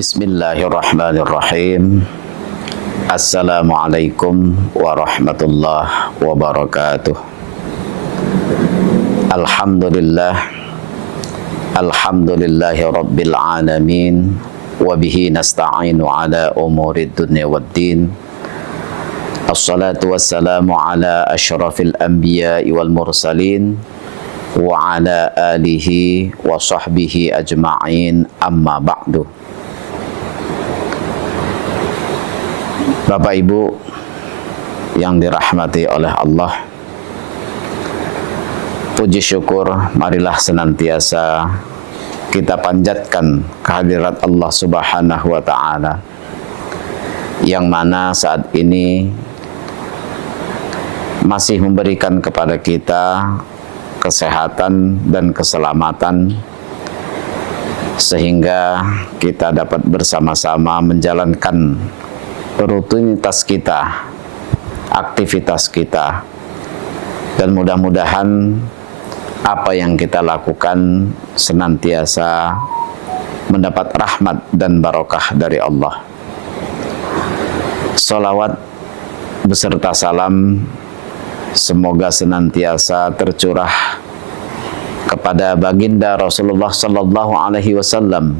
Bismillahirrahmanirrahim. Assalamualaikum warahmatullahi wabarakatuh. Alhamdulillahi rabbil alamin. Wabihi nasta'inu ala umurid dunya waddin. Assalatu wassalamu ala ashrafil anbiya'i wal mursalin wa ala alihi wa sahbihi ajma'in, amma ba'du. Bapak Ibu yang dirahmati oleh Allah, puji syukur marilah senantiasa kita panjatkan kehadirat Allah Subhanahu wa Ta'ala, yang mana saat ini masih memberikan kepada kita kesehatan dan keselamatan, sehingga kita dapat bersama-sama menjalankan rutinitas kita, aktivitas kita, dan mudah-mudahan apa yang kita lakukan senantiasa mendapat rahmat dan barokah dari Allah. Salawat beserta salam semoga senantiasa tercurah kepada baginda Rasulullah sallallahu alaihi wasallam,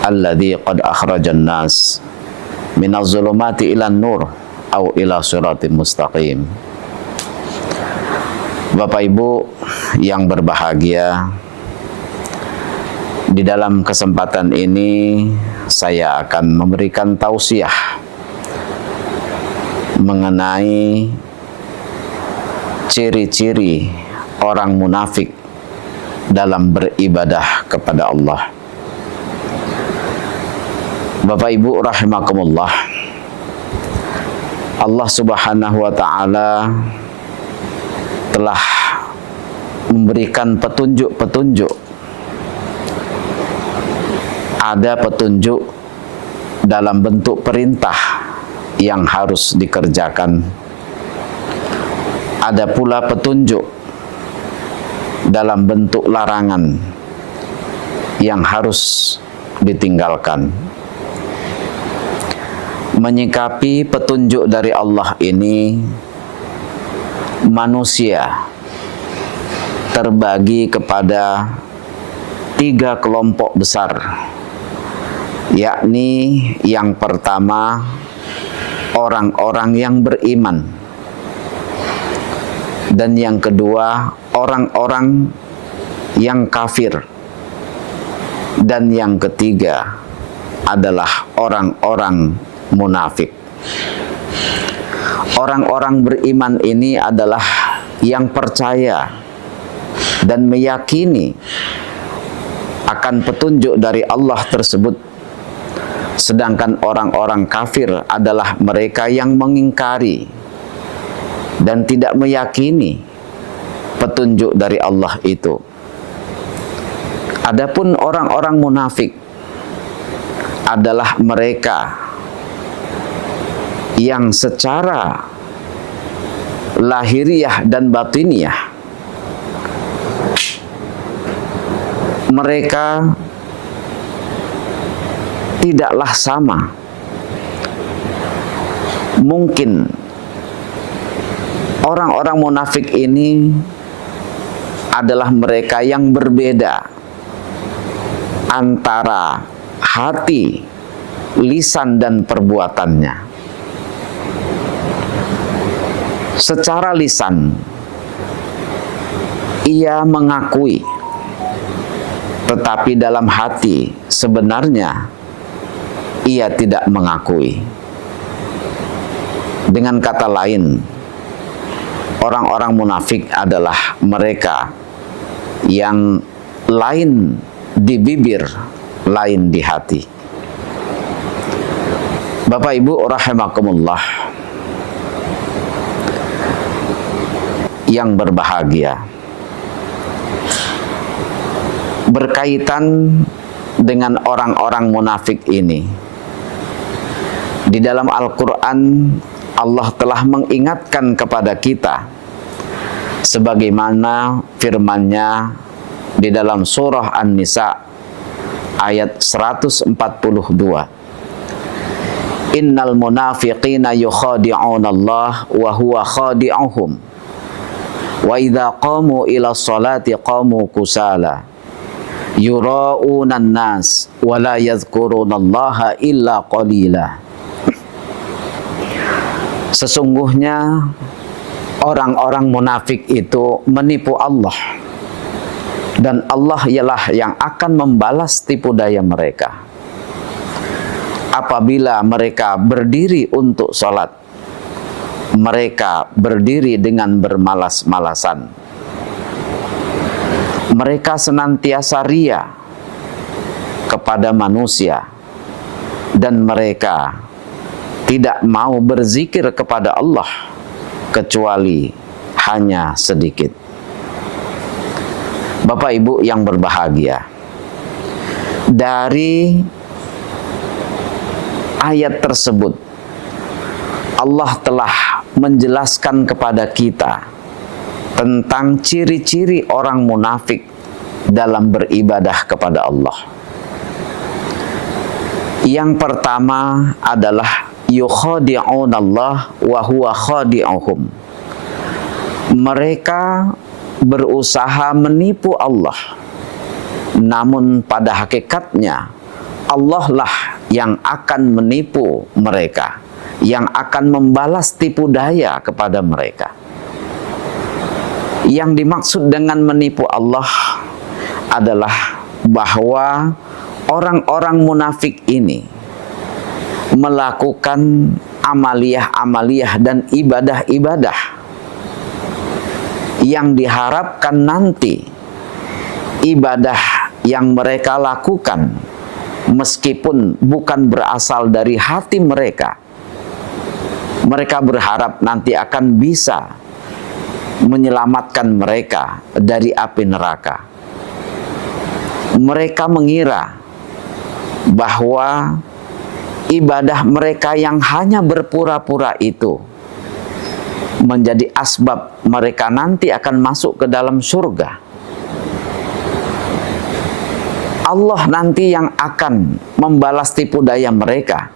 alladzi qad akhrajan nas minaz zulumati ilan nur au ila siratim mustaqim. Bapak Ibu yang berbahagia, di dalam kesempatan ini saya akan memberikan tausiah mengenai ciri-ciri orang munafik dalam beribadah kepada Allah. Bapak Ibu rahimakumullah, Allah Subhanahu wa Ta'ala telah memberikan petunjuk-petunjuk. Ada petunjuk dalam bentuk perintah yang harus dikerjakan. Ada pula petunjuk dalam bentuk larangan yang harus ditinggalkan. Menyikapi petunjuk dari Allah ini, manusia terbagi kepada 3 kelompok besar, yakni yang pertama orang-orang yang beriman, dan yang kedua orang-orang yang kafir, dan yang ketiga adalah orang-orang munafik. Orang-orang beriman ini adalah yang percaya dan meyakini akan petunjuk dari Allah tersebut. Sedangkan orang-orang kafir adalah mereka yang mengingkari dan tidak meyakini petunjuk dari Allah itu. Adapun orang-orang munafik adalah mereka yang secara lahiriah dan batiniah mereka tidaklah sama. Mungkin orang-orang munafik ini adalah mereka yang berbeda antara hati, lisan, dan perbuatannya. Secara lisan ia mengakui, tetapi dalam hati sebenarnya ia tidak mengakui. Dengan kata lain, orang-orang munafik adalah mereka yang lain di bibir, lain di hati. Bapak Ibu rahimakumullah yang berbahagia, berkaitan dengan orang-orang munafik ini, di dalam Al-Quran Allah telah mengingatkan kepada kita sebagaimana firman-Nya di dalam surah An-Nisa ayat 142. Innal munafiqina yukhadi'una Allah wa huwa khadi'uhum wa idza qamu ila sholati qamu kusala yura'una an-nas wa la yadhkuruna Allaha illa qalila. Sesungguhnya orang-orang munafik itu menipu Allah, dan Allah ialah yang akan membalas tipu daya mereka. Apabila mereka berdiri untuk sholat, mereka berdiri dengan bermalas-malasan. Mereka senantiasa ria kepada manusia, dan mereka tidak mau berzikir kepada Allah kecuali hanya sedikit. Bapak Ibu yang berbahagia, dari ayat tersebut Allah telah menjelaskan kepada kita tentang ciri-ciri orang munafik dalam beribadah kepada Allah. Yang pertama adalah yukhadi'unallah wa huwa khadi'uhum. Mereka berusaha menipu Allah, namun pada hakikatnya Allah lah yang akan menipu mereka, yang akan membalas tipu daya kepada mereka. Yang dimaksud dengan menipu Allah adalah bahwa orang-orang munafik ini melakukan amaliyah-amaliyah dan ibadah-ibadah yang diharapkan nanti ibadah yang mereka lakukan, meskipun bukan berasal dari hati mereka, mereka berharap nanti akan bisa menyelamatkan mereka dari api neraka. Mereka mengira bahwa ibadah mereka yang hanya berpura-pura itu menjadi asbab mereka nanti akan masuk ke dalam surga. Allah nanti yang akan membalas tipu daya mereka.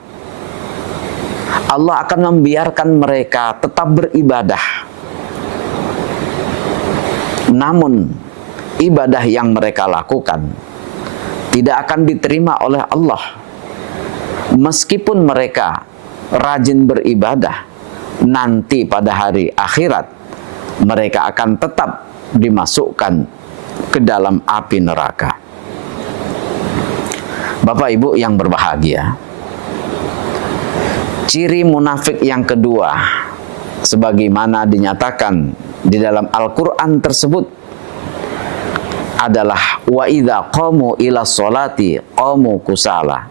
Allah akan membiarkan mereka tetap beribadah. Namun ibadah yang mereka lakukan tidak akan diterima oleh Allah. Meskipun mereka rajin beribadah, nanti pada hari akhirat mereka akan tetap dimasukkan ke dalam api neraka. Bapak Ibu yang berbahagia, ciri munafik yang kedua, sebagaimana dinyatakan di dalam Al-Quran tersebut, adalah wa idza qamu ila sholati qamu kusala.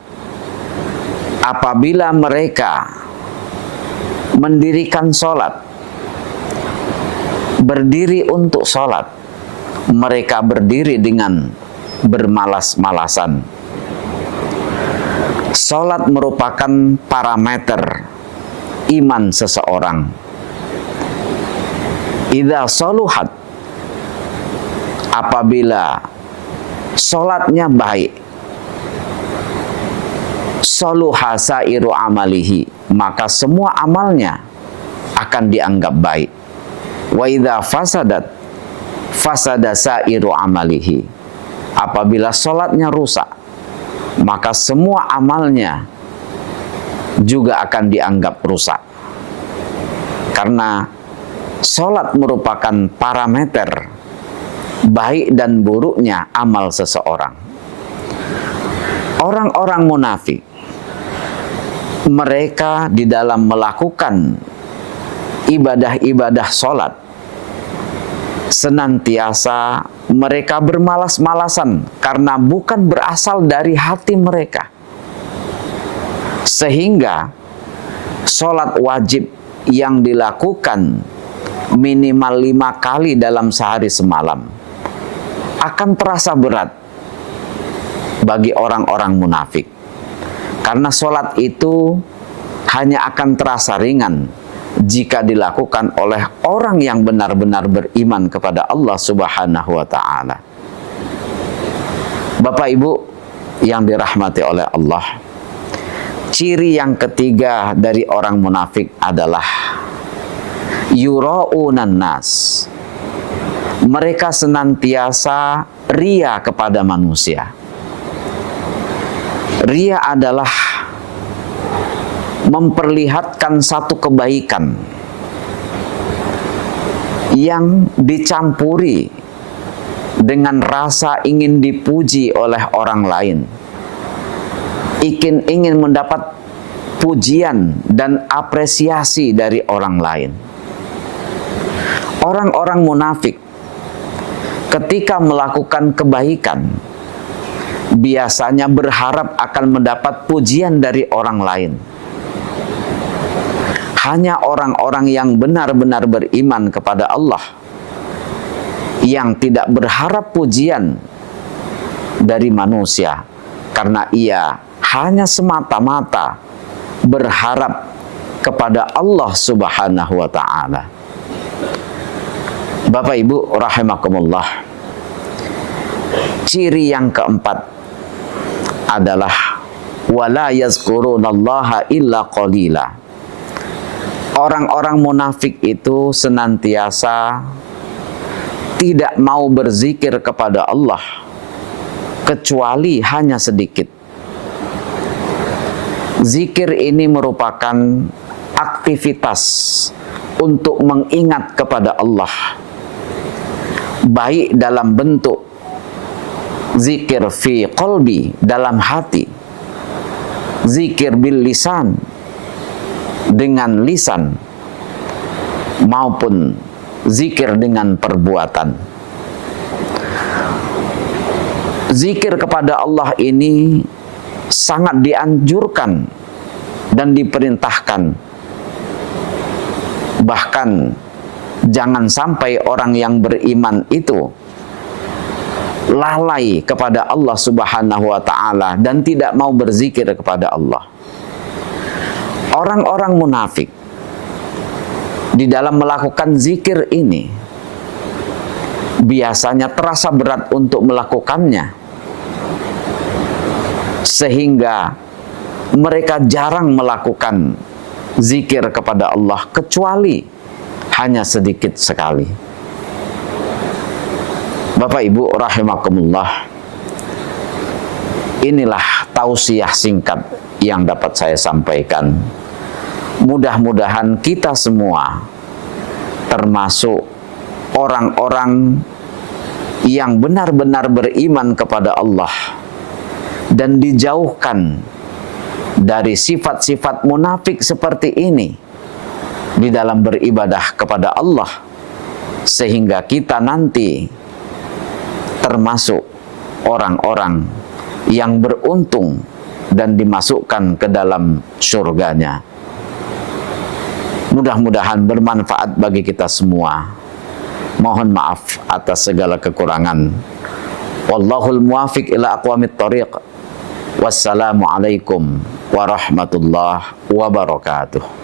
Apabila mereka mendirikan sholat, berdiri untuk sholat, mereka berdiri dengan bermalas-malasan. Sholat merupakan parameter iman seseorang. Idza sholuhat, apabila sholatnya baik, sholuha sairu amalihi, maka semua amalnya akan dianggap baik. Wa idza fasadat fasada sairu amalihi, apabila sholatnya rusak, maka semua amalnya juga akan dianggap rusak. Karena sholat merupakan parameter baik dan buruknya amal seseorang. Orang-orang munafik, mereka di dalam melakukan ibadah-ibadah sholat, senantiasa mereka bermalas-malasan karena bukan berasal dari hati mereka. Sehingga sholat wajib yang dilakukan minimal 5 kali dalam sehari semalam akan terasa berat bagi orang-orang munafik. Karena sholat itu hanya akan terasa ringan jika dilakukan oleh orang yang benar-benar beriman kepada Allah Subhanahu wa ta'ala. Bapak Ibu yang dirahmati oleh Allah, ciri yang ketiga dari orang munafik adalah yura'unan nas. Mereka senantiasa ria kepada manusia. Ria adalah memperlihatkan satu kebaikan yang dicampuri dengan rasa ingin dipuji oleh orang lain, ingin mendapat pujian dan apresiasi dari orang lain. Orang-orang munafik ketika melakukan kebaikan biasanya berharap akan mendapat pujian dari orang lain. Hanya orang-orang yang benar-benar beriman kepada Allah yang tidak berharap pujian dari manusia, karena ia hanya semata-mata berharap kepada Allah Subhanahu wa ta'ala. Bapak Ibu rahimakumullah, ciri yang keempat adalah wala yazkurunallaha illa qalila. Orang-orang munafik itu senantiasa tidak mau berzikir kepada Allah kecuali hanya sedikit. Zikir ini merupakan aktivitas untuk mengingat kepada Allah, baik dalam bentuk zikir fi qalbi, dalam hati, zikir bil lisan, dengan lisan, maupun zikir dengan perbuatan. Zikir kepada Allah ini sangat dianjurkan dan diperintahkan. Bahkan jangan sampai orang yang beriman itu lalai kepada Allah Subhanahu wa ta'ala dan tidak mau berzikir kepada Allah. Orang-orang munafik di dalam melakukan zikir ini biasanya terasa berat untuk melakukannya, sehingga mereka jarang melakukan zikir kepada Allah kecuali hanya sedikit sekali. Bapak Ibu rahimakumullah, inilah tausiah singkat yang dapat saya sampaikan. Mudah-mudahan kita semua termasuk orang-orang yang benar-benar beriman kepada Allah dan dijauhkan dari sifat-sifat munafik seperti ini di dalam beribadah kepada Allah, sehingga kita nanti termasuk orang-orang yang beruntung dan dimasukkan ke dalam surganya. Mudah-mudahan bermanfaat bagi kita semua. Mohon maaf atas segala kekurangan. Wallahul muwafiq ila aqwamit thoriq. Wassalamualaikum warahmatullahi wabarakatuh.